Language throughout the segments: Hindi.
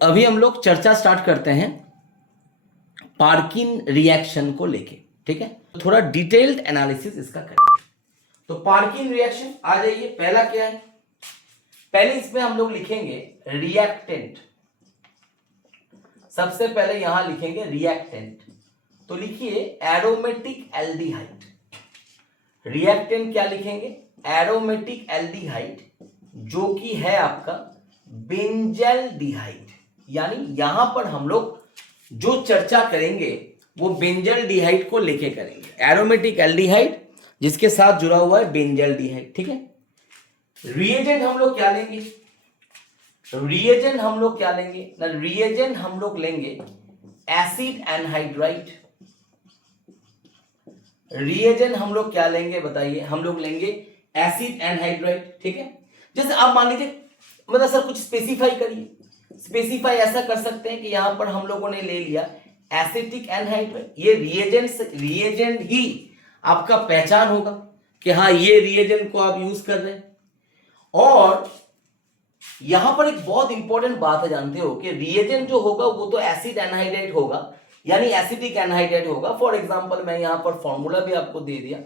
अभी हम लोग चर्चा स्टार्ट करते हैं पार्किन रिएक्शन को लेके, ठीक है। थोड़ा डिटेल्ड एनालिसिस इसका करेंगे। तो पार्किन रिएक्शन आ जाइए, पहला क्या है, पहले इसमें हम लोग लिखेंगे रिएक्टेंट। सबसे पहले यहां लिखेंगे रिएक्टेंट, तो लिखिए एरोमेटिक एल्डिहाइड। रिएक्टेंट क्या लिखेंगे, एरोमेटिक एल्डिहाइड, जो कि है आपका बेंजल्डिहाइड। यानी यहां पर हम लोग जो चर्चा करेंगे वो बेंजल्डिहाइड को लेके करेंगे। एरोमेटिक एल्डिहाइड जिसके साथ जुड़ा हुआ है बेंजल्डिहाइड, ठीक है। रिएजेंट हम लोग क्या लेंगे, रिएजेंट हम लोग क्या लेंगे ना, रिएजेंट हम लोग लेंगे एसिड एनहाइड्राइड। रिएजेंट हम लोग क्या लेंगे बताइए, हम लोग लेंगे एसिड एनहाइड्राइड, ठीक है। जैसे आप मान लीजिए, मतलब सर कुछ स्पेसिफाई करिए। स्पेसिफाई ऐसा कर सकते हैं कि यहां पर हम लोगों ने ले लिया एसिटिक एनहाइड्राइड। ये रिएजेंट ही आपका पहचान होगा कि हाँ ये रिएजेंट को आप यूज कर रहे हैं। और यहां पर एक बहुत इंपॉर्टेंट बात है, जानते हो कि रिएजेंट जो होगा वो तो एसिड एनहाइड्राइड होगा, यानी एसिटिक एनहाइड्राइड होगा। फॉर एग्जांपल मैं यहां पर फॉर्मूला भी आपको दे दिया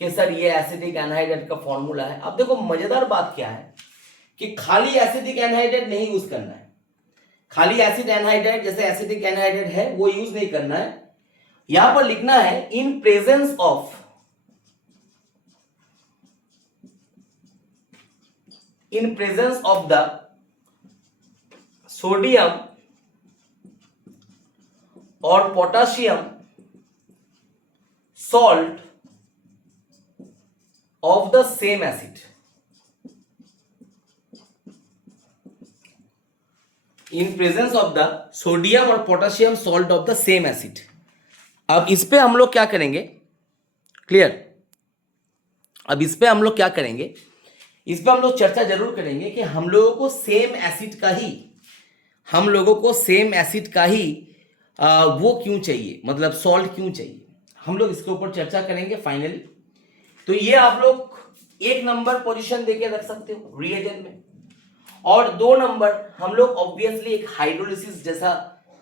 कि सर ये एसिटिक एनहाइड्राइड का फॉर्मूला है। अब देखो मजेदार बात क्या है कि खाली एसिटिक एनहाइड्राइड नहीं यूज करना है। खाली एसिड एनहाइड्राइड जैसे एसिटिक एनहाइड्राइड है वो यूज नहीं करना है। यहां पर लिखना है in presence of, in presence of the sodium or potassium salt of the same acid. In presence of the sodium or potassium salt of the same acid. अब इस पे हम लोग क्या करेंगे, क्लियर। अब इस पे हम लोग क्या करेंगे, इस पर हम लोग चर्चा जरूर करेंगे कि हम लोगों को सेम एसिड का ही, हम लोगों को सेम एसिड का ही वो क्यों चाहिए, मतलब सॉल्ट क्यों चाहिए, हम लोग इसके ऊपर चर्चा करेंगे फाइनली। तो ये आप लोग 1 नंबर पोजीशन देके रख सकते हो रिएजेंट में, और 2 नंबर हम लोग ऑब्वियसली एक हाइड्रोलिसिस जैसा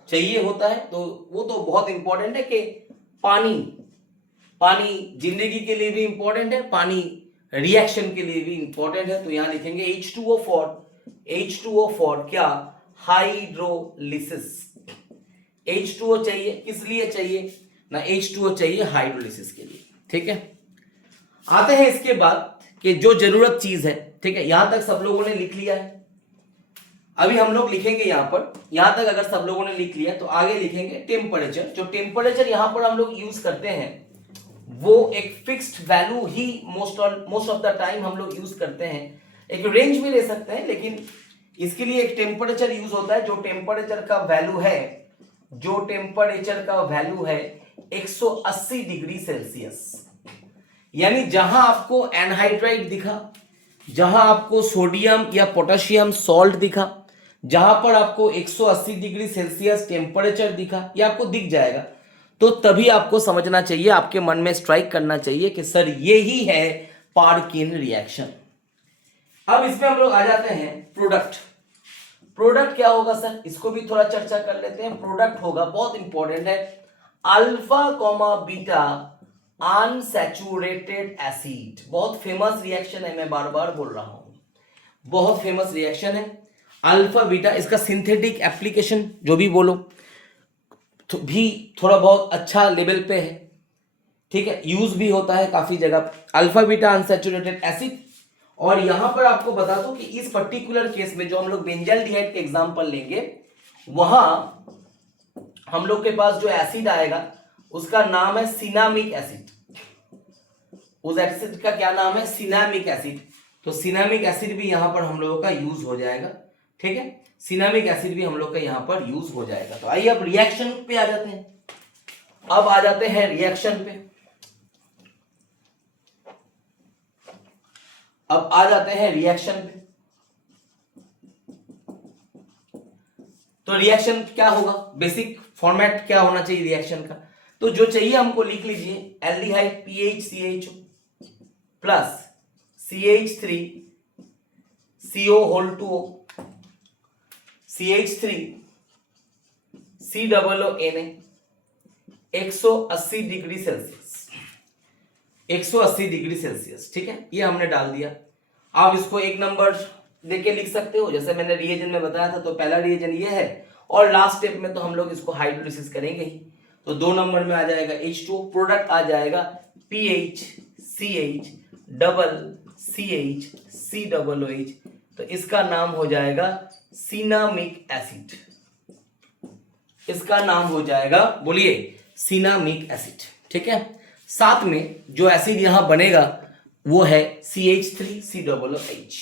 चाहिए होता है। तो वो तो बहुत इंपॉर्टेंट है कि पानी, पानी जिंदगी के लिए भी इंपॉर्टेंट है, पानी रिएक्शन के लिए भी इंपॉर्टेंट है। तो यहां लिखेंगे H2O फॉर क्या, हाइड्रोलिसिस। H2O चाहिए, किस लिए चाहिए ना, H2O चाहिए हाइड्रोलिसिस के लिए, ठीक है। आते हैं इसके बाद कि जो जरूरत चीज है, ठीक है। यहां तक सब लोगों ने लिख लिया है। अभी हम लोग लिखेंगे यहां पर, यहां तक अगर सब लोगों ने लिख लिया तो आगे लिखेंगे टेम्परेचर। जो टेम्परेचर यहां पर हम लोग यूज करते हैं वो एक fixed value he most of the time हम लोग यूज करते हैं। एक रेंज भी ले सकते हैं, लेकिन इसके लिए एक टेम्परेचर यूज होता है। जो टेम्परेचर का वैल्यू है, जो टेम्परेचर का वैल्यू है 180 डिग्री सेल्सियस। यानी जहां आपको एनहाइड्राइड दिखा, जहां आपको सोडियम या पोटेशियम सॉल्ट दिखा, जहां पर आपको 180 डिग्री सेल्सियस टेम्परेचर दिखा, ये आपको दिख जाएगा, तो तभी आपको समझना चाहिए, आपके मन में स्ट्राइक करना चाहिए कि सर ये ही है पार्किन रिएक्शन। अब इसमें हम लोग आ जाते हैं प्रोडक्ट। प्रोडक्ट क्या होगा सर, इसको भी थोड़ा चर्चा कर लेते हैं। प्रोडक्ट होगा, बहुत इंपॉर्टेंट है, alpha comma beta unsaturated acid. बहुत फेमस रिएक्शन है, मैं बार बार बोल रहा हूं, बहुत फेमस रिएक्शन है अल्फा बीटा। इसका सिंथेटिक एप्लीकेशन जो भी बोलो तो भी थोड़ा बहुत अच्छा लेवल पे है, ठीक है, यूज भी होता है काफी जगह, अल्फा बीटा अनसैचुरेटेड एसिड। और यहां पर आपको बता दूं कि इस पर्टिकुलर केस में जो हम लोग बेंजल्डिहाइड के एग्जांपल लेंगे, वहां हम लोग के पास जो एसिड आएगा उसका नाम है सिनामिक एसिड। उस एसिड का क्या नाम है, सिनामिक एसिड। तो सिनामिक एसिड भी यहां पर हम लोगों का यूज हो जाएगा, ठीक है। सिनामिक एसिड भी हम लोग का यहां पर यूज हो जाएगा। तो आइए अब रिएक्शन पे आ जाते हैं। अब आ जाते हैं रिएक्शन पे, अब आ जाते हैं रिएक्शन पे। तो रिएक्शन क्या होगा, बेसिक फॉर्मेट क्या होना चाहिए रिएक्शन का, तो जो चाहिए हमको लिख लीजिए, aldehyde PHCH plus CH3 CO होल 2O, CH3 COONA 180 degree Celsius, 180 degree Celsius, ठीक है, ये हमने डाल दिया। आप इसको एक नंबर देके लिख सकते हो, जैसे मैंने रिएजन में बताया था, तो पहला रिएजन ये है, और लास्ट स्टेप में तो हम लोग इसको हाइड्रोलिसिस करेंगे ही। तो 2 नंबर में आ जाएगा H2O, प्रोडक्ट आ जाएगा PHCH डबल CH COOH, तो इसका नाम हो जाएगा सिनामिक एसिड, इसका नाम हो जाएगा, बोलिए, सिनामिक एसिड, ठीक है। साथ में जो एसिड यहां बनेगा वो है CH3COOH,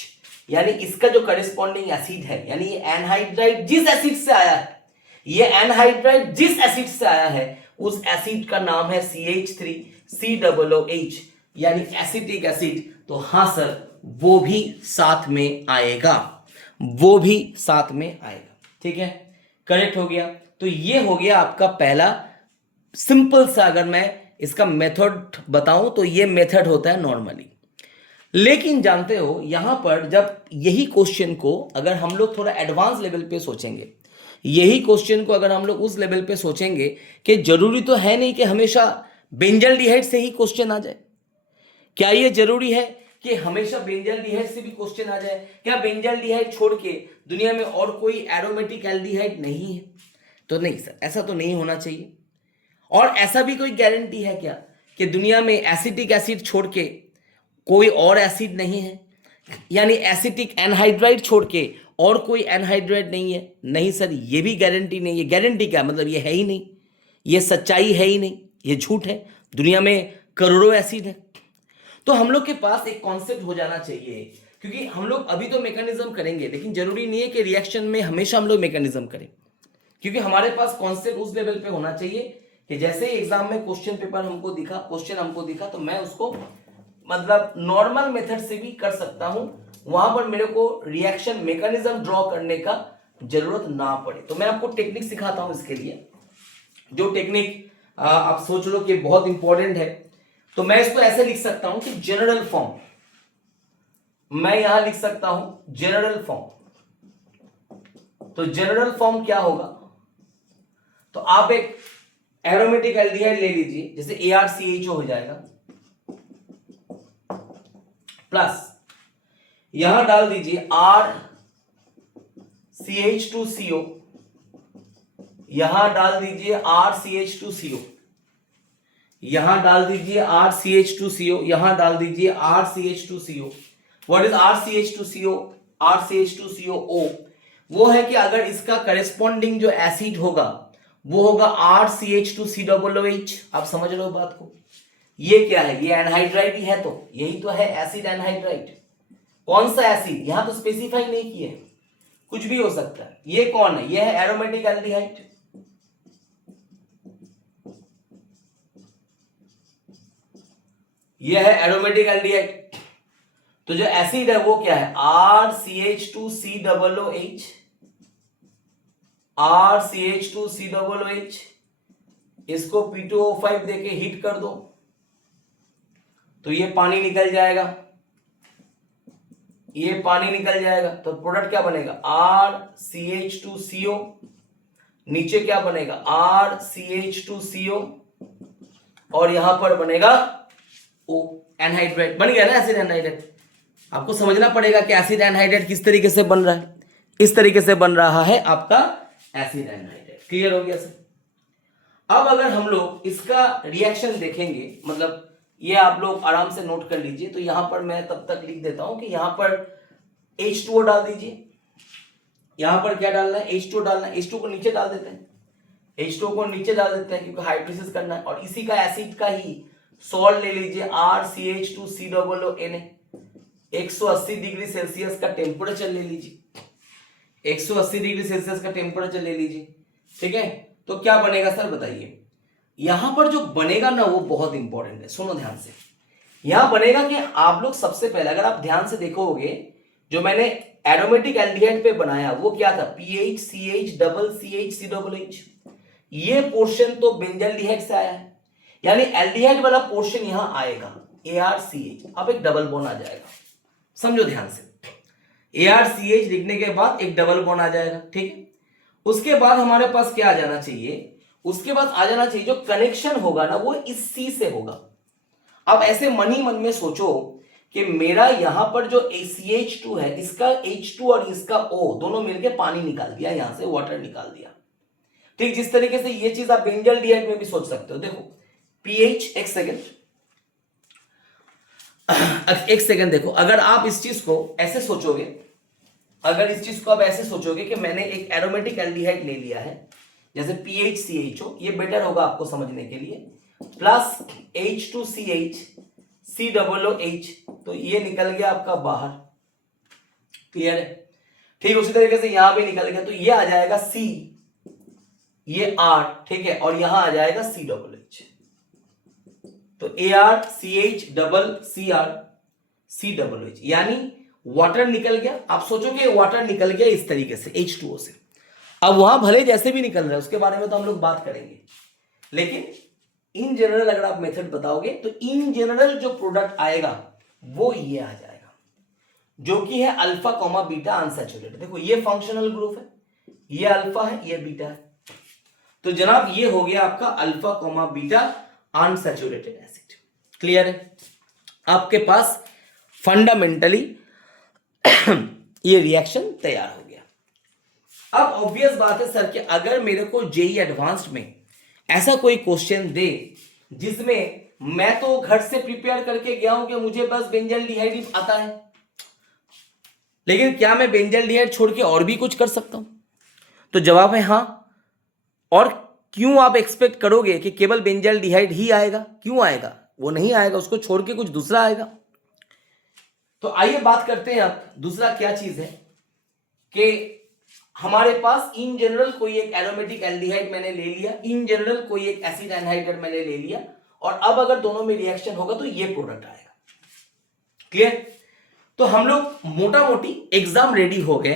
यानी इसका जो करेस्पॉन्डिंग एसिड है, यानी ये एनहाइड्राइड जिस एसिड से आया है, ये एनहाइड्राइड जिस एसिड से आया है, उस एसिड का नाम है CH3COOH, यानी एसिटिक एसिड। तो हाँ सर, वो भी साथ में आएगा, वो भी साथ में आएगा, ठीक है, करेक्ट हो गया। तो ये हो गया आपका पहला सिंपल सा, अगर मैं इसका मेथड बताऊं तो ये मेथड होता है नॉर्मली। लेकिन जानते हो यहां पर जब यही क्वेश्चन को अगर हम लोग थोड़ा एडवांस लेवल पे सोचेंगे, यही क्वेश्चन को अगर हम लोग उस लेवल पे सोचेंगे कि जरूरी तो है नहीं कि हमेशा बेंजल्डिहाइड से ही क्वेश्चन आ जाए। क्या ये जरूरी है कि हमेशा बेंजल्डिहाइड से भी क्वेश्चन आ जाए? क्या बेंजल्डिहाइड छोड़ के दुनिया में और कोई एरोमेटिक एल्डिहाइड नहीं है? तो नहीं सर, ऐसा तो नहीं होना चाहिए। और ऐसा भी कोई गारंटी है क्या कि दुनिया में एसिटिक एसिड छोड़ के कोई और एसिड नहीं है, यानी एसिटिक एनहाइड्राइड छोड़ के और कोई एनहाइड्राइड नहीं है? नहीं सर, ये भी गारंटी नहीं है। गारंटी क्या मतलब? ये है ही नहीं, ये सच्चाई है ही नहीं, ये झूठ है। दुनिया में करोड़ों एसिड है। तो हम लोग के पास एक कॉन्सेप्ट हो जाना चाहिए, क्योंकि हम लोग अभी तो मैकेनिज्म करेंगे, लेकिन जरूरी नहीं है कि रिएक्शन में हमेशा हम लोग मैकेनिज्म करें, क्योंकि हमारे पास कॉन्सेप्ट उस लेवल पे होना चाहिए कि जैसे ही एग्जाम में क्वेश्चन पेपर हमको दिखा, क्वेश्चन हमको दिखा, तो मैं उसको मतलब नॉर्मल मेथड से भी कर सकता हूं, वहां पर मेरे को रिएक्शन मैकेनिज्म ड्रॉ करने का जरूरत ना पड़े। तो मैं आपको टेक्निक सिखाता हूं इसके लिए, जो टेक्निक आप सोच लो कि बहुत इंपॉर्टेंट है। तो मैं इसको ऐसे लिख सकता हूं कि जनरल फॉर्म, मैं यहां लिख सकता हूं जनरल फॉर्म। तो जनरल फॉर्म क्या होगा? तो आप एक एरोमेटिक एल्डिहाइड ले लीजिए, जैसे ArCHO हो जाएगा, प्लस यहां डाल दीजिए RCH2CO, यहां डाल दीजिए RCH2CO, यहां डाल दीजिए RCH2CO, यहां डाल दीजिए RCH2CO। What is RCH2CO? RCH2COO वो है कि अगर इसका करेस्पॉन्डिंग जो एसिड होगा वो होगा RCH2COOH। आप समझ रहे हो बात को? ये क्या है? ये एनहाइड्राइड ही है, तो यही तो है एसिड एनहाइड्राइड। कौन सा एसिड यहां तो स्पेसिफाई नहीं किए, कुछ भी हो सकता है। ये कौन है? ये है एरोमेटिक एल्डिहाइड। ये है एरोमेटिक एल्डिहाइड। तो जो एसिड है वो क्या है? RCH2COOH, RCH2COOH। इसको P2O5 देके हीट कर दो तो ये पानी निकल जाएगा, ये पानी निकल जाएगा। तो प्रोडक्ट क्या बनेगा? RCH2CO, नीचे क्या बनेगा? RCH2CO, और यहां पर बनेगा O, एनहाइड्राइड। बन गया ना एसिड एनहाइड्राइड। आपको समझना पड़ेगा कि एसिड एनहाइड्राइड किस तरीके से बन रहा है। इस तरीके से बन रहा है आपका एसिड एनहाइड्राइड। क्लियर हो गया सर? अब अगर हम लोग इसका रिएक्शन देखेंगे, मतलब ये आप लोग आराम से नोट कर लीजिए। तो यहां पर मैं तब तक लिख देता हूं कि यहां पर H2O डाल दीजिए। यहां पर क्या डालना है? H2O डालना है। H2O को नीचे डाल देते हैं, H2O को नीचे डाल देते हैं क्योंकि हाइड्रोलिसिस करना है। और इसी का एसिड का ही सॉल्ट ले लीजिए, RCH2COONA। 180 डिग्री सेल्सियस का टेम्परेचर ले लीजिए, 180 डिग्री सेल्सियस का टेम्परेचर ले लीजिए, ठीक है। तो क्या बनेगा सर बताइए? यहां पर जो बनेगा ना वो बहुत इंपॉर्टेंट है, सुनो ध्यान से। यहां बनेगा कि आप लोग सबसे पहले अगर आप ध्यान से देखोगे, जो मैंने एरोमेटिक एल्डिहाइड पे बनाया वो क्या था? PHCH double CH COOH। ये पोर्शन तो बेंजल्डिहाइड से आया है, यानी एल्डिहाइड वाला पोर्शन यहां आएगा ArCH। अब एक डबल बॉन्ड आ जाएगा, समझो ध्यान से। ArCH लिखने के बाद एक डबल बॉन्ड आ जाएगा, ठीक है। उसके बाद हमारे पास क्या आ जाना चाहिए, उसके बाद आ जाना चाहिए जो कनेक्शन होगा ना वो इस सी से होगा। अब ऐसे मन ही मन में सोचो कि मेरा यहां पर जो CH2 है, इसका H2 और इसका O दोनों मिलके पानी निकाल दिया, यहां से वाटर निकाल दिया। ठीक जिस तरीके से ये चीज आप बेंजल डिहाइड में भी सोच सकते हो। देखो pH, एक सेकेंड देखो, अगर आप इस चीज को ऐसे सोचोगे, अगर इस चीज को आप ऐसे सोचोगे कि मैंने एक एरोमेटिक एल्डिहाइड ले लिया है जैसे PHCHO, ये बेटर होगा आपको समझने के लिए, प्लस H2CH COOH, तो ये निकल गया आपका बाहर। क्लियर है? ठीक उसी तरीके से यहां भी निकल गया, तो ये आ जाएगा C, ये R, ठीक है, और यहां आ जाएगा COOH, तो ArCH डबल CrCOOH, यानी वाटर निकल गया। आप सोचोगे वाटर निकल गया इस तरीके से H2O से। अब वहां भले जैसे भी निकल रहा है उसके बारे में तो हम लोग बात करेंगे, लेकिन इन जनरल अगर आप मेथड बताओगे तो इन जनरल जो प्रोडक्ट आएगा वो ये आ जाएगा, जो कि है अल्फा कॉमा बीटा अनसैचुरेटेड। देखो ये फंक्शनल ग्रुप है, ये अल्फा है, ये बीटा है, तो जनाब ये हो गया आपका alpha comma beta unsaturated acid. Clear है? आपके पास फंडामेंटली ये रिएक्शन तैयार हो गया। अब ऑब्वियस बात है सर कि अगर मेरे को जेई एडवांस्ड में ऐसा कोई क्वेश्चन दे जिसमें मैं तो घर से प्रिपेयर करके गया हूं कि मुझे बस बेंजल डिहाइड आता है, लेकिन क्या मैं बेंजल डिहाइड छोड़ के और भी कुछ कर सकता हूं? तो जवाब है हां। और क्यों आप एक्सपेक्ट करोगे कि केवल बेंजल डिहाइड ही आएगा? क्यों आएगा? वो नहीं आएगा, उसको छोड़ के कुछ दूसरा आएगा। तो आइए बात करते हैं अब दूसरा क्या चीज है कि हमारे पास इन जनरल कोई एक एरोमेटिक एल्डिहाइड मैंने ले लिया, इन जनरल कोई एक एसिड एनहाइड्राइड मैंने ले लिया, और अब अगर दोनों में रिएक्शन होगा तो ये प्रोडक्ट आएगा। क्लियर? तो हम लोग मोटा मोटी एग्जाम रेडी हो गए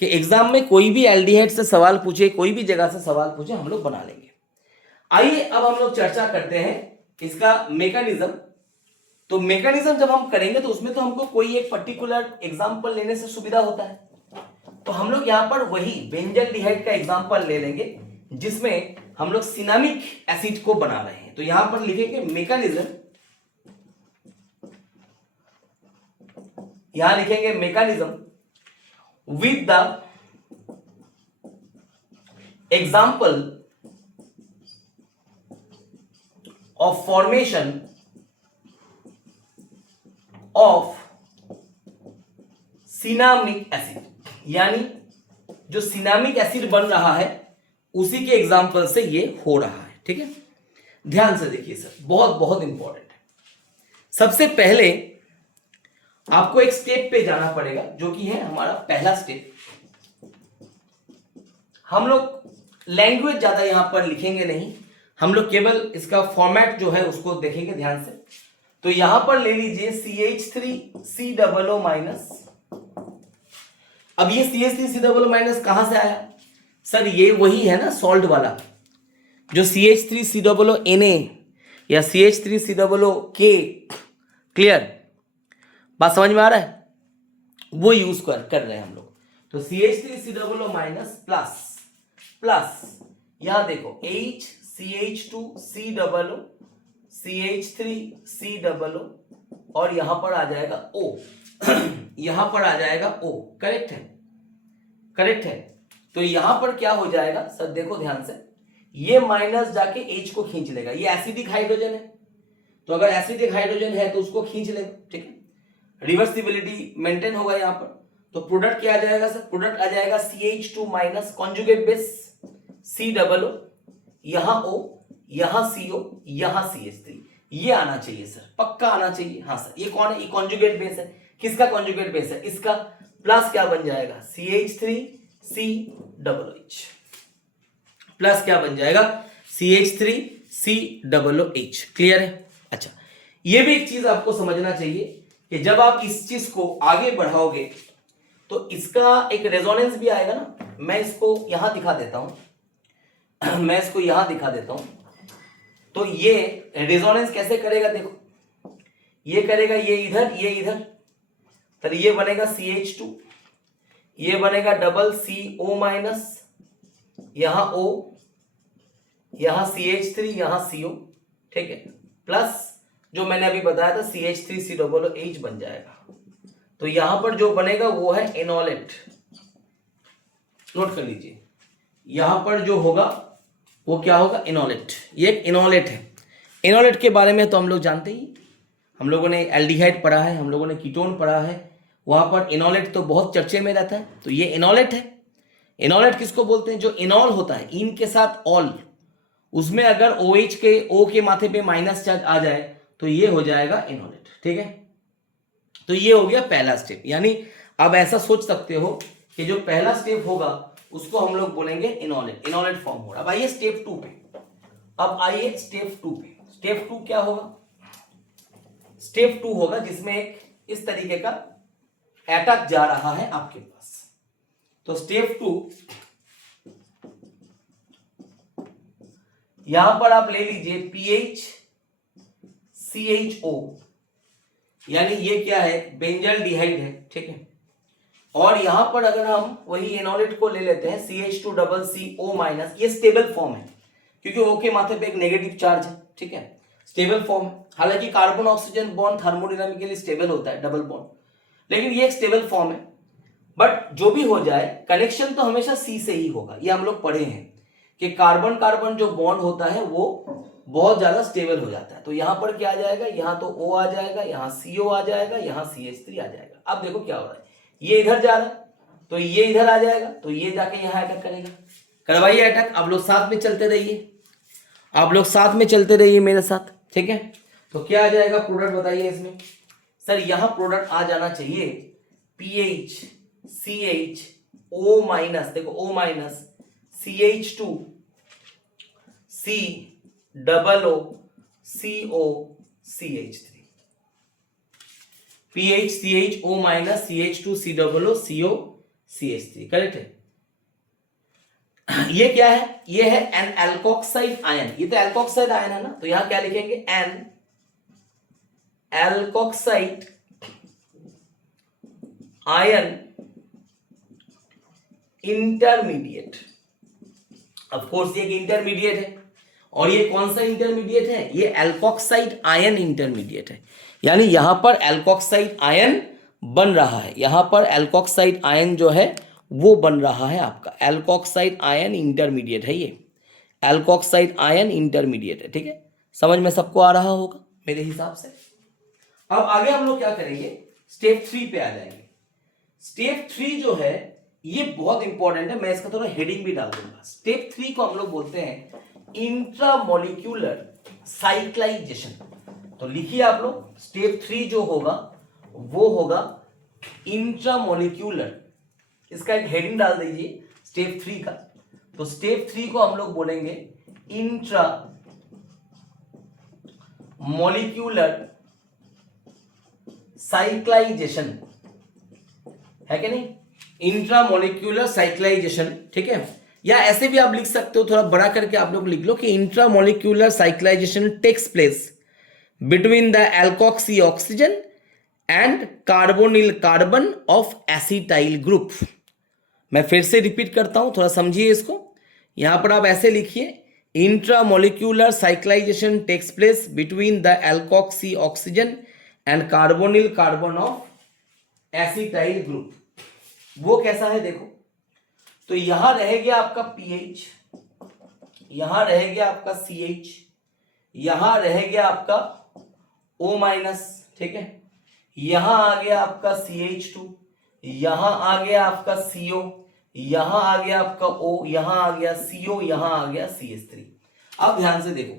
कि एग्जाम में कोई भी एल्डिहाइड से सवाल पूछे, कोई भी जगह से सवाल पूछे, हम लोग बना लेंगे। आइए अब हम लोग चर्चा करते हैं इसका मैकेनिज्म। तो मैकेनिज्म जब हम करेंगे तो उसमें तो हमको कोई एक पर्टिकुलर एग्जांपल लेने से सुविधा होता है, तो हम लोग यहां पर वही बेंजल डिहाइड का एग्जांपल ले लेंगे जिसमें हम लोग सिनामिक एसिड को बना रहे हैं। तो यहां पर लिखेंगे मैकेनिज्म, यहां लिखेंगे mechanism with the example of formation of cinnamic acid, यानी जो सिनामिक एसिड बन रहा है उसी के एग्जांपल से ये हो रहा है। ठीक है, ध्यान से देखिए सर, बहुत बहुत इंपॉर्टेंट है। सबसे पहले आपको एक स्टेप पे जाना पड़ेगा जो कि है हमारा पहला स्टेप। हम लोग लैंग्वेज ज्यादा यहां पर लिखेंगे नहीं, हम लोग केवल इसका फॉर्मेट जो है उसको देखेंगे ध्यान से। तो यहां पर ले लीजिए CH3COO माइनस। अब ये CH3COO माइनस कहां से आया सर? ये वही है ना सॉल्ट वाला, जो CH3COO या CH3COO। क्लियर? बात समझ में आ रहा है? वो यूज कर रहे हैं हम लोग। तो CH3COO माइनस प्लस यहां देखो HCH2COO CH3COO और यहां पर आ जाएगा O, यहां पर आ जाएगा O। करेक्ट है? करेक्ट है। तो यहां पर क्या हो जाएगा सर? देखो ध्यान से, ये माइनस जाके H को खींच लेगा। ये एसिडिक हाइड्रोजन है, तो अगर एसिडिक हाइड्रोजन है तो उसको खींच लेगा। ठीक है, रिवर्सिबिलिटी मेंटेन होगा यहां पर। तो प्रोडक्ट क्या आ जाएगा सर? प्रोडक्ट आ जाएगा CH2 minus conjugate base COO, यहां O, यहां CO, यहां CH3। ये आना चाहिए सर, पक्का आना चाहिए। हाँ सर, ये कौन है? ये कॉन्जुगेट बेस है। किसका कॉन्जुगेट बेस है? इसका। प्लस क्या बन जाएगा? CH3COOH प्लस क्या बन जाएगा? CH3COOH। क्लियर है? अच्छा, ये भी एक चीज आपको समझना चाहिए कि जब आप इस चीज को आगे बढ़ाओगे तो इसका एक रेजोनेंस भी आएगा ना। मैं इसको यहां दिखा देता हूं, मैं इसको यहां दिखा देता हूं। तो ये रेजोनेंस कैसे करेगा? देखो, ये करेगा ये इधर, ये इधर, तो ये बनेगा CH2, ये बनेगा डबल CO माइनस, यहां O, यहां CH3, यहां CO, ठीक है, प्लस जो मैंने अभी बताया था CH3COOH बन जाएगा। तो यहां पर जो बनेगा वो है एनोलेट। नोट कर लीजिए, यहां पर जो होगा वो क्या होगा, एनोलेट। ये एक एनोलेट है। एनोलेट के बारे में तो हम लोग जानते ही, हम लोगों ने एल्डिहाइड पढ़ा है, हम लोगों ने कीटोन पढ़ा है, वहां पर एनोलेट तो बहुत चर्चे में रहता है। तो ये एनोलेट है। एनोलेट किसको बोलते हैं, जो इनॉल होता है, इन के साथ ऑल, उसमें अगर OH के O के माथे पे माइनस चार्ज आ जाए तो ये हो जाएगा एनोलेट। ठीक है, तो ये हो गया पहला स्टेप। यानी अब ऐसा सोच सकते हो कि जो पहला स्टेप होगा उसको हम लोग बोलेंगे एनोलेट, एनोलेट फॉर्म होगा। अब आइए स्टेप 2 पे, अब आइए स्टेप 2 पे। स्टेप 2 क्या होगा, स्टेप 2 होगा जिसमें एक इस तरीके का एटक जा रहा है आपके पास। तो स्टेप 2, यहां पर आप ले लीजिए PH CHO, यानी ये क्या है, बेंजल डिहाइड है। ठीक है, और यहां पर अगर हम वही एनोलेट को ले लेते हैं CH2CCO-, ये स्टेबल फॉर्म है क्योंकि O के माथे पे एक नेगेटिव चार्ज है। ठीक है, स्टेबल फॉर्म है। हालांकि carbon oxygen bond thermodynamically stable होता है, डबल बॉन्ड, लेकिन ये एक स्टेबल फॉर्म है। बट जो भी हो जाए, कनेक्शन तो हमेशा C से ही होगा। ये हम लोग पढ़े हैं कि कार्बन कार्बन जो बॉन्ड होता है वो बहुत ज्यादा स्टेबल हो जाता है। तो यहां पर क्या आ जाएगा, यहां तो O आ जाएगा, यहां CO आ जाएगा, यहां CH3 आ जाएगा। अब देखो क्या हो रहा है, ये इधर जा रहा है तो ये इधर आ जाएगा, तो ये जाके यहां अटैक करेगा। करवाइए अटैक, आप लोग साथ में चलते रहिए, आप लोग साथ में चलते रहिए मेरे साथ। ठीक है, तो क्या आ जाएगा प्रोडक्ट बताइए इसमें। सर यहां प्रोडक्ट आ जाना चाहिए PH CHO-, देखो O-, CH2 COO CO CH3, PH CHO-, CH2 COO CO CH3, correct है। ये क्या है, ये है एन एल्कोक्साइड आयन, ये तो एल्कोक्साइड आयन है ना, तो यहां क्या लिखेंगे, an alkoxide ion intermediate. Of course ये एक इंटरमीडिएट है, और ये कौन सा इंटरमीडिएट है, ये एल्कोक्साइड आयन इंटरमीडिएट है। यानी यहां पर एल्कोक्साइड आयन बन रहा है, यहां पर एल्कोक्साइड आयन जो है वो बन रहा है आपका, एल्कोक्साइड आयन इंटरमीडिएट है, ये एल्कोक्साइड आयन इंटरमीडिएट है। ठीक है, समझ में सबको आ रहा होगा मेरे हिसाब से। अब आगे हम लोग क्या करेंगे, स्टेप 3 पे आ जाएंगे। स्टेप 3 जो है ये बहुत इंपॉर्टेंट है, मैं इसका थोड़ा हेडिंग भी डाल दूंगा। स्टेप 3 को हम लोग बोलते हैं इंट्रामोलिक्यूलर साइक्लाइजेशन। तो लिखिए आप लोग, स्टेप 3 जो होगा वो होगा इंट्रामोलिक्यूलर, इसका एक हेडिंग डाल दीजिए स्टेप 3 का। तो स्टेप 3 को हम लोग बोलेंगे इंट्रा मॉलिक्यूलर साइक्लाइजेशन, है कि नहीं, इंट्रामोलिक्यूलर साइक्लाइजेशन। ठीक है, या ऐसे भी आप लिख सकते हो, थोड़ा बड़ा करके आप लोग लिख लो कि intramolecular cyclisation takes place between the alkoxy oxygen and carbonyl carbon of acetyl group. मैं फिर से रिपीट करता हूं, थोड़ा समझिए इसको। यहां पर आप ऐसे लिखिए, intramolecular cyclisation takes place between the alkoxy oxygen and carbonyl carbon of acetyl group. वो कैसा है देखो, तो यहां रह गया आपका PH, यहां रह गया आपका CH, यहां रह गया आपका O-, ठीक है, यहां आ गया आपका CH2, यहां आ गया आपका CO, यहां आ गया आपका O, यहां आ गया CO, यहां आ गया CH3। अब ध्यान से देखो,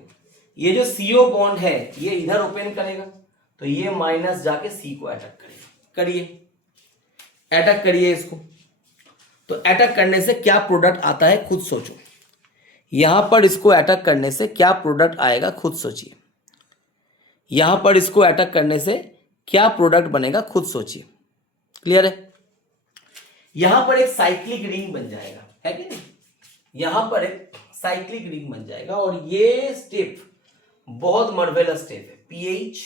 ये जो CO बॉन्ड है ये इधर ओपन करेगा, तो ये माइनस जाके C को अटैक करेगा। करिए, अटैक करिए इसको। तो अटैक करने से क्या प्रोडक्ट आता है खुद सोचो, यहां पर इसको अटैक करने से क्या प्रोडक्ट आएगा खुद सोचिए, यहां पर इसको अटैक करने से क्या प्रोडक्ट बनेगा खुद सोचिए। क्लियर है, यहां पर एक साइक्लिक रिंग बन जाएगा, है कि नहीं, यहां पर एक साइक्लिक रिंग बन जाएगा। और ये स्टेप बहुत मर्वेलस स्टेप है, PH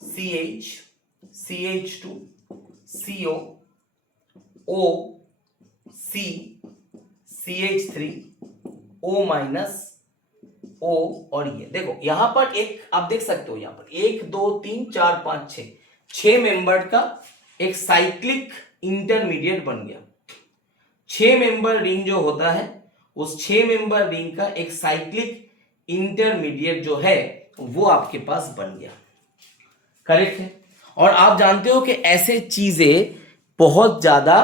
CH CH2 CO O C CH3 O minus O, और ये देखो यहां पर एक आप देख सकते हो, यहां पर 1 2 3 4 5 6 मेंबर का एक साइक्लिक इंटरमीडिएट बन गया। 6 मेंबर रिंग जो होता है उस 6 मेंबर रिंग का एक साइक्लिक इंटरमीडिएट जो है वो आपके पास बन गया। करेक्ट है। और आप जानते हो कि ऐसे चीजें बहुत ज्यादा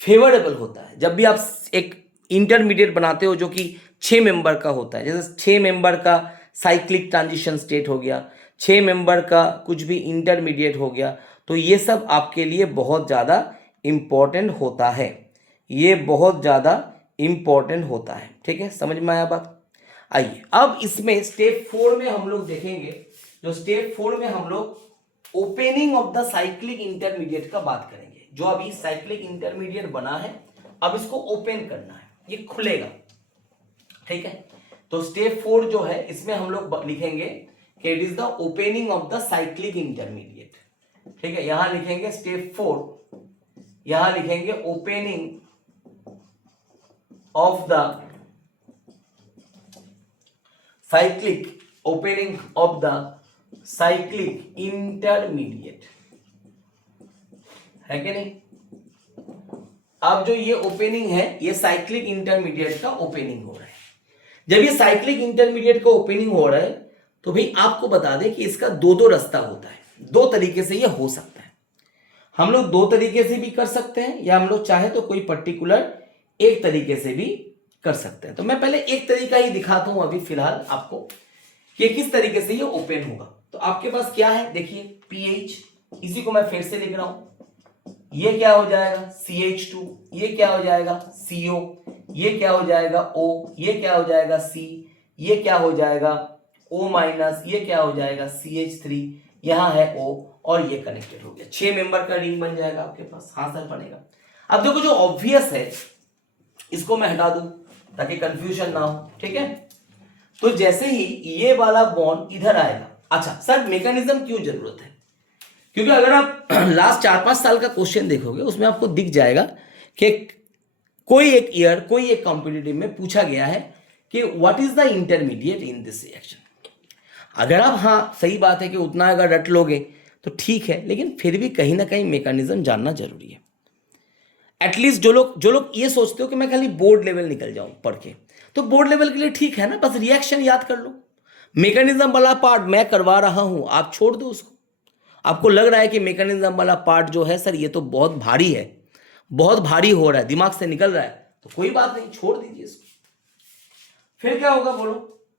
फेवरेबल होता है जब भी आप एक इंटरमीडिएट बनाते हो जो कि 6 मेंबर का होता है। जैसे 6 मेंबर का साइक्लिक ट्रांजिशन स्टेट हो गया, 6 मेंबर का कुछ भी इंटरमीडिएट हो गया, तो ये सब आपके लिए बहुत ज़्यादा इम्पॉर्टेंट होता है। ये बहुत ज़्यादा इम्पॉर्टेंट होता है। ठीक है, समझ में आया बात। आइए अब इसमें स्टेप 4 में हम लोग देखेंगे, जो स्टेप 4 में हम लोग opening of the cyclic intermediate का बात करेंगे। जो अभी साइक्लिक इंटरमीडिएट बना है अब इसको ओपन करना है, ये खुलेगा। ठीक है, तो स्टेप 4 जो है इसमें हम लोग लिखेंगे कि it is the opening of the cyclic intermediate. ठीक है, यहां लिखेंगे स्टेप 4, यहां लिखेंगे opening of the cyclic, opening of the cyclic intermediate, है कि नहीं। अब जो ये ओपनिंग है ये साइक्लिक इंटरमीडिएट का ओपनिंग हो रहा है। जब ये साइक्लिक इंटरमीडिएट का ओपनिंग हो रहा है तो भाई आपको बता दें कि इसका दो रास्ता होता है, दो तरीके से ये हो सकता है। हम लोग दो तरीके से भी कर सकते हैं या हम लोग चाहे तो कोई पर्टिकुलर एक तरीके से भी कर सकते हैं। तो मैं पहले एक तरीका ही दिखाता हूं अभी फिलहाल आपको कि किस तरीके से ये ओपन होगा। तो आपके पास क्या है, देखिए pH, इसी को मैं फिर से लिख रहा हूं। ये क्या हो जाएगा CH2, ये क्या हो जाएगा CO, ये क्या हो जाएगा O, ये क्या हो जाएगा C, ये क्या हो जाएगा O माइनस, ये क्या हो जाएगा CH3, यहां है O और ये कनेक्टेड हो गया। 6 मेंबर का रिंग बन जाएगा आपके पास। हाँ सर बनेगा। अब देखो जो ऑब्वियस है इसको मैं हटा दूं ताकि कंफ्यूजन ना हो। ठीक है, तो जैसे ही ये वाला बॉन्ड इधर आएगा, अच्छा सर मैकेनिज्म क्यों जरूरत है, क्योंकि अगर आप लास्ट 4-5 साल का क्वेश्चन देखोगे उसमें आपको दिख जाएगा कि कोई एक ईयर, कोई एक कॉम्पिटिटिव में पूछा गया है कि what is the intermediate in this reaction. अगर आप हाँ सही बात है कि उतना अगर रट लोगे तो ठीक है, लेकिन फिर भी कहीं ना कहीं मैकेनिज्म जानना जरूरी है। एटलीस्ट जो लोग ये सोचते हो कि मैं खाली बोर्ड लेवल निकल जाऊं पढ़ के, तो बोर्ड लेवल के लिए ठीक है ना, बस रिएक्शन याद कर लो। मैकेनिज्म वाला पार्ट मैं करवा रहा हूं, आप छोड़ दो उसको। आपको लग रहा है कि मैकेनिज्म वाला पार्ट जो है सर ये तो बहुत भारी है, बहुत भारी हो रहा है, दिमाग से निकल रहा है, तो कोई बात नहीं, छोड़ दीजिए इसको। फिर क्या होगा बोलो,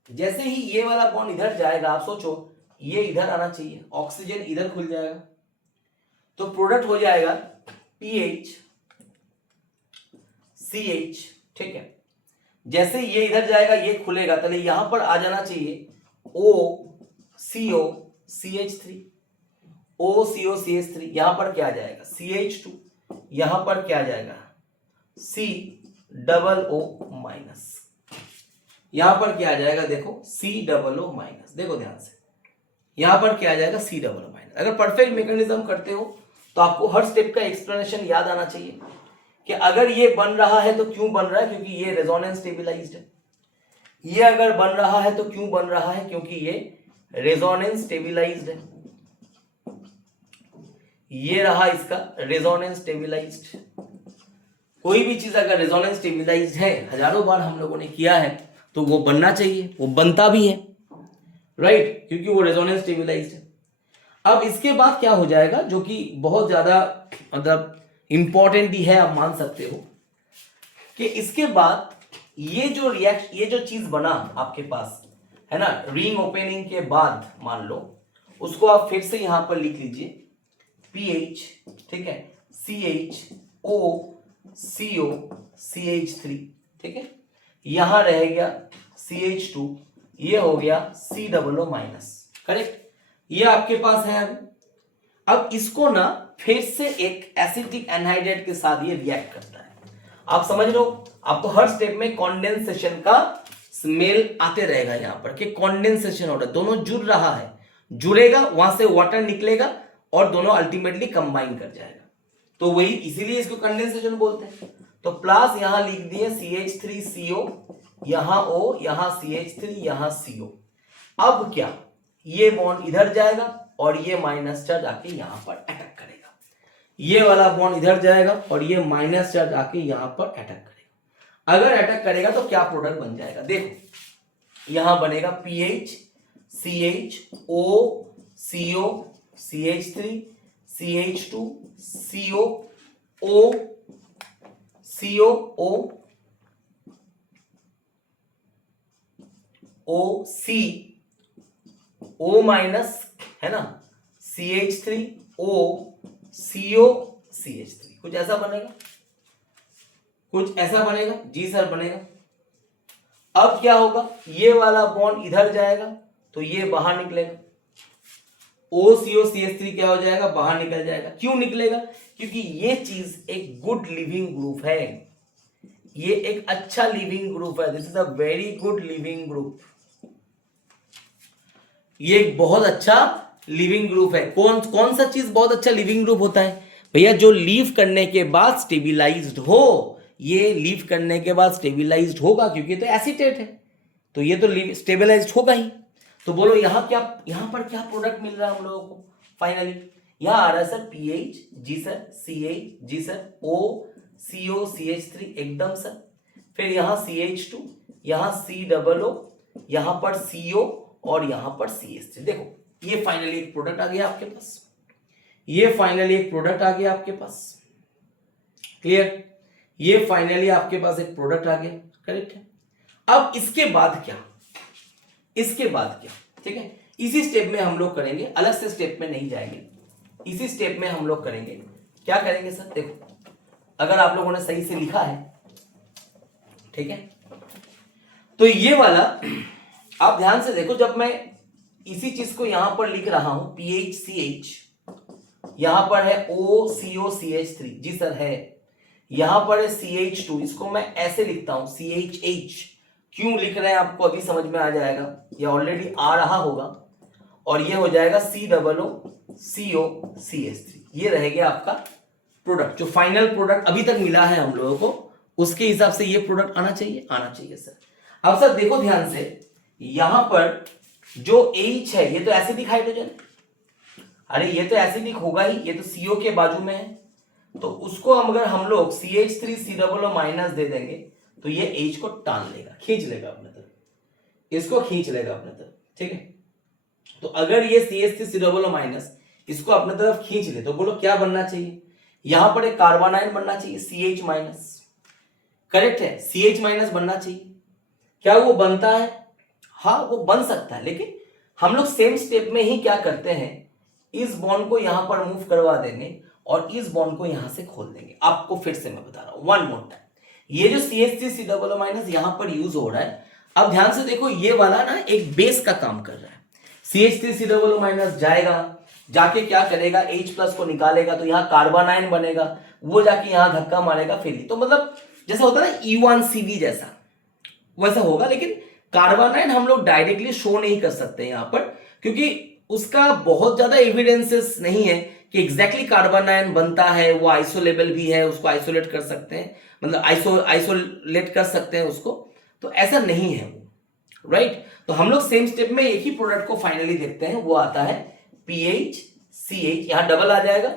जैसे ही ये वाला बॉन्ड इधर जाएगा, आप सोचो ये इधर आना चाहिए, ऑक्सीजन इधर खुल जाएगा, तो प्रोडक्ट हो जाएगा PH CH। ठीक है, जैसे ये इधर जाएगा ये खुलेगा, तो यहां पर आ जाना चाहिए O CO CH3, OCO CH3, यहां पर क्या आ जाएगा CH2, यहां पर क्या आ जाएगा COO माइनस, यहां पर क्या आ जाएगा देखो COO माइनस, देखो ध्यान से यहां पर क्या आ जाएगा COO माइनस। अगर परफेक्ट मैकेनिज्म करते हो तो आपको हर स्टेप का एक्सप्लेनेशन याद आना चाहिए कि अगर ये बन रहा है तो क्यों बन रहा है, क्योंकि ये रेजोनेंस स्टेबलाइज्ड है। ये अगर बन रहा है तो क्यों बन रहा है, क्योंकि ये रेजोनेंस स्टेबलाइज्ड है। ये रहा इसका रेजोनेंस स्टेबलाइज्ड। कोई भी चीज अगर रेजोनेंस स्टेबलाइज्ड है, हजारों बार हम लोगों ने किया है, तो वो बनना चाहिए, वो बनता भी है, राइट, क्योंकि वो रेजोनेंस स्टेबलाइज्ड है। अब इसके बाद क्या हो जाएगा, जो कि बहुत ज्यादा मतलब इंपॉर्टेंट ही है, आप मान सकते हो कि इसके बाद ये जो चीज बना आपके पास है ना, रिंग ओपनिंग के बाद मान लो उसको आप फिर से यहां पर लिख लीजिए PH, ठीक है, CH O CO CH3, ठीक है, यहां रह गया CH2, ये हो गया COO माइनस। करेक्ट, ये आपके पास है। अब इसको ना फिर से एक एसिटिक एनहाइड्राइड के साथ ये रिएक्ट करता है। आप समझ लो, आपको हर स्टेप में कॉन्डेंसेशन का स्मेल आते रहेगा यहां पर कि कॉन्डेंसेशन हो रहा है, दोनों जुड़ रहा है, जुड़ेगा, वहां से वाटर निकलेगा और दोनों अल्टीमेटली कंबाइन कर जाएगा। तो वही इसीलिए इसको कंडेंसेशन बोलते हैं। तो प्लस यहां लिख दिए CH3CO यहां O, यहां CH3, यहां CO। अब क्या, ये बॉन्ड इधर जाएगा और ये माइनस चार्ज आके यहां पर अटैक करेगा। ये वाला बॉन्ड इधर जाएगा और ये माइनस चार्ज आके यहां पर अटैक करेगा। अगर अटैक करेगा तो क्या प्रोडक्ट बन जाएगा, देखो यहां बनेगा PH CH O CO CH3 CH2 CO O CO O O C O minus है ना, CH3 O CO CH3, कुछ ऐसा बनेगा, कुछ ऐसा बनेगा जी सर बनेगा। अब क्या होगा, ये वाला बॉन्ड इधर जाएगा तो ये बाहर निकलेगा, OCO-CH3 क्या हो जाएगा, बाहर निकल जाएगा। क्यों निकलेगा, क्योंकि ये चीज एक गुड लिविंग ग्रुप है, ये एक अच्छा लिविंग ग्रुप है, this is a very good leaving group, ये एक बहुत अच्छा लिविंग ग्रुप है। कौन कौन सा चीज बहुत अच्छा लिविंग ग्रुप होता है भैया, जो लीव करने के बाद स्टेबिलाईज्ड हो, ये लीव करने के बाद स्टेबिलाईज्ड होगा क्योंकि तो एसीटेट है, तो ये तो स्टेबिलाईज्ड होगा ही। तो बोलो यहाँ क्या, यहाँ पर क्या प्रोडक्ट मिल रहा है हम लोगों को फाइनली, यहाँ आ रहा है सर PH जी सर, CH जी सर, O CO CH3 एकदम सर, फिर यहाँ CH2, यहाँ COO, यहाँ पर CO और यहाँ पर CH3। देखो ये फाइनली एक प्रोडक्ट आ गया आपके पास, ये फाइनली एक प्रोडक्ट आ गया आपके पास, क्लियर, ये फाइनली आपके पास एक प्रोडक्ट आ गया, करेक्ट है। अब इसके बाद क्या, इसके बाद क्या, ठीक है, इसी स्टेप में हम लोग करेंगे, अलग से स्टेप में नहीं जाएंगे, इसी स्टेप में हम लोग करेंगे। क्या करेंगे सर, देखो अगर आप लोगों ने सही से लिखा है, ठीक है, तो ये वाला आप ध्यान से देखो, जब मैं इसी चीज को यहां पर लिख रहा हूं PHCH, यहां पर है OCO-CH3 जी सर है, यहां पर है CH2, इसको मैं ऐसे लिखता हूं CHH। क्यों लिख रहे हैं आपको अभी समझ में आ जाएगा, ये ऑलरेडी आ रहा होगा, और ये हो जाएगा COO CO CH3, ये रहेगा आपका प्रोडक्ट, जो फाइनल प्रोडक्ट अभी तक मिला है हम लोगों को, उसके हिसाब से ये प्रोडक्ट आना चाहिए, आना चाहिए सर। अब सर देखो ध्यान से, यहां पर जो H है ये तो एसिडिक हाइड्रोजन, अरे ये तो एसिडिक होगा ही, ये तो CO के बाजू में है, तो उसको अगर हम लोग CH3 COO माइनस दे देंगे तो ये H को टान लेगा, खींच लेगा अपने तरफ, इसको खींच लेगा अपने तरफ, ठीक है। तो अगर ये CH3 COO माइनस इसको अपने तरफ खींच ले तो बोलो क्या बनना चाहिए, यहां पर एक कार्बोनाइन बनना चाहिए CH माइनस, करेक्ट है, CH माइनस बनना चाहिए। क्या वो बनता है, हाँ वो बन सकता है, लेकिन हम लोग सेम स्टेप में ही क्या करते हैं, इस बॉन्ड को यहां पर मूव करवा देंगे और इस बॉन्ड को यहां से खोल देंगे। आपको फिर से मैं बता रहा हूं वन मोर टाइम, ये जो CH3 COO माइनस यहां पर यूज हो रहा है, अब ध्यान से देखो, ये वाला ना एक बेस का काम कर रहा है। CH3 COO माइनस जाएगा, जाके क्या करेगा, H प्लस को निकालेगा तो यहाँ कार्बोनाइन बनेगा, वो जाके यहाँ धक्का मारेगा, फिर तो मतलब जैसा होता है ना E1CV जैसा, वैसा होगा। लेकिन कार्बोनाइन हम लोग डायरेक्टली शो नहीं कर सकते यहाँ पर, क्योंकि उसका बहुत ज्यादा एविडेंसेस नहीं है कि एग्जैक्टली कार्बोनाइन बनता है, वो आइसोलेबल भी है, उसको आइसोलेट कर सकते हैं, मतलब आइसोलेट कर सकते हैं उसको, तो ऐसा नहीं है वो, राइट। तो हम लोग सेम स्टेप में एक ही प्रोडक्ट को फाइनली देखते हैं, वो आता है PH CH, यहां डबल आ जाएगा,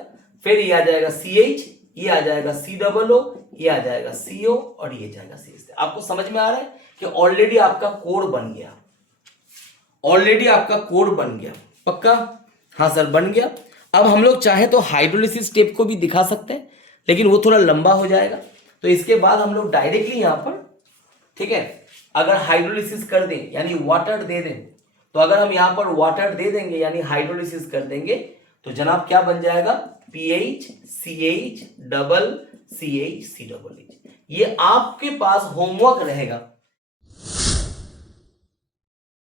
फिर ये आ जाएगा CH, ये आ जाएगा COO, ये आ जाएगा CO और ये जाएगा CH। आपको समझ में आ रहा है कि ऑलरेडी आपका कोड बन गया, ऑलरेडी आपका कोड बन गया, पक्का, हाँ सर बन गया। अब हम लोग चाहे तो हाइड्रोलिसिस स्टेप को भी दिखा सकते हैं, लेकिन वो थोड़ा लंबा हो जाएगा, तो इसके बाद हम लोग डायरेक्टली यहां पर, ठीक है, अगर हाइड्रोलिसिस कर दें यानी वाटर दे दें, तो अगर हम यहां पर वाटर दे देंगे यानी हाइड्रोलिसिस कर देंगे तो जनाब क्या बन जाएगा, PH CH double CH COOH। ये आपके पास होमवर्क रहेगा